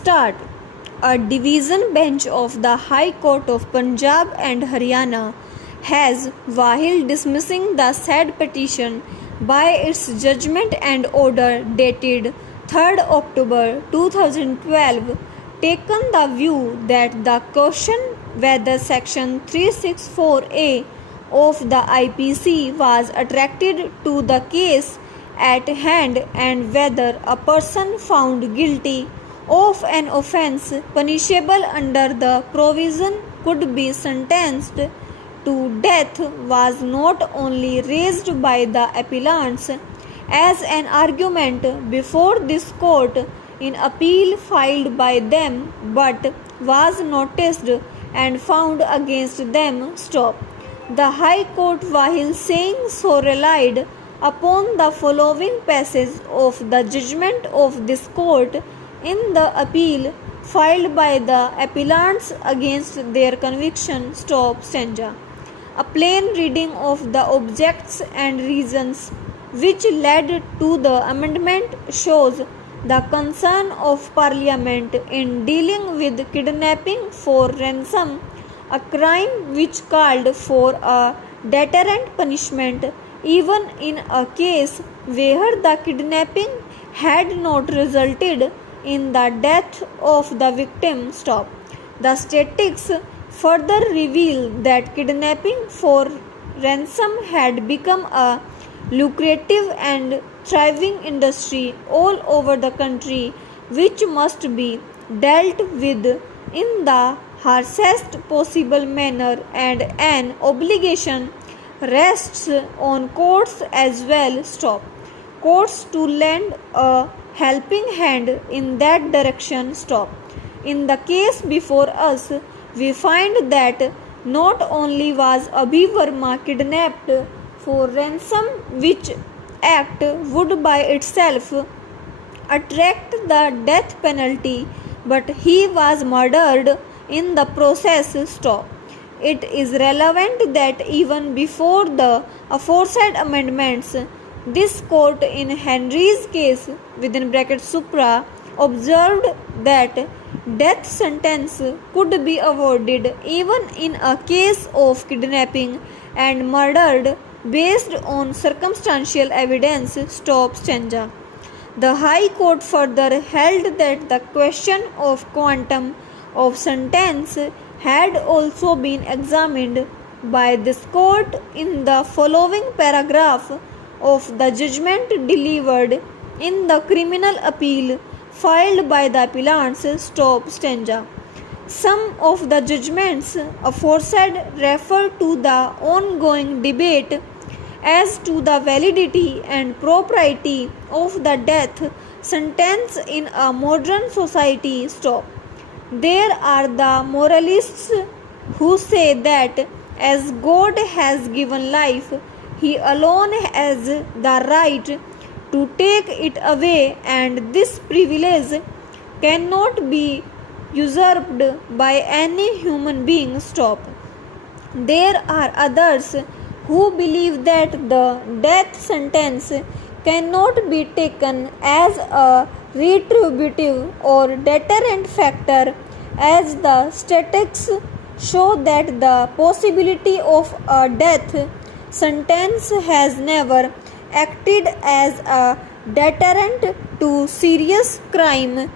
Start. A division bench of the High Court of Punjab and Haryana has, while dismissing the said petition by its judgment and order dated 3rd October 2012, taken the view that the question whether Section 364A of the IPC was attracted to the case at hand and whether a person found guilty of an offence punishable under the provision could be sentenced to death was not only raised by the appellants as an argument before this court in appeal filed by them but was noticed and found against them. The High Court, while saying so, relied upon the following passage of the judgment of this court in the appeal filed by the appellants against their conviction. A plain reading of the objects and reasons which led to the amendment shows the concern of Parliament in dealing with kidnapping for ransom, a crime which called for a deterrent punishment even in a case where the kidnapping had not resulted in the death of the victim. The statistics further reveal that kidnapping for ransom had become a lucrative and thriving industry all over the country, which must be dealt with in the harshest possible manner, and an obligation rests on courts as well. Courts to lend a helping hand in that direction. In the case before us, we find that not only was Abhi Verma kidnapped for ransom, which act would by itself attract the death penalty, but he was murdered in the process. It is relevant that even before the aforesaid amendments, this court in Henry's case (Supra) observed that death sentence could be awarded even in a case of kidnapping and murder based on circumstantial evidence. The High Court further held that the question of quantum of sentence had also been examined by this court in the following paragraph of the judgment delivered in the criminal appeal filed by the appellants. Some of the judgments aforesaid refer to the ongoing debate as to the validity and propriety of the death sentence in a modern society. There are the moralists who say that as God has given life, He alone has the right to take it away, and this privilege cannot be usurped by any human being. There are others who believe that the death sentence cannot be taken as a retributive or deterrent factor, as the statistics show that the possibility of a death sentence has never acted as a deterrent to serious crime.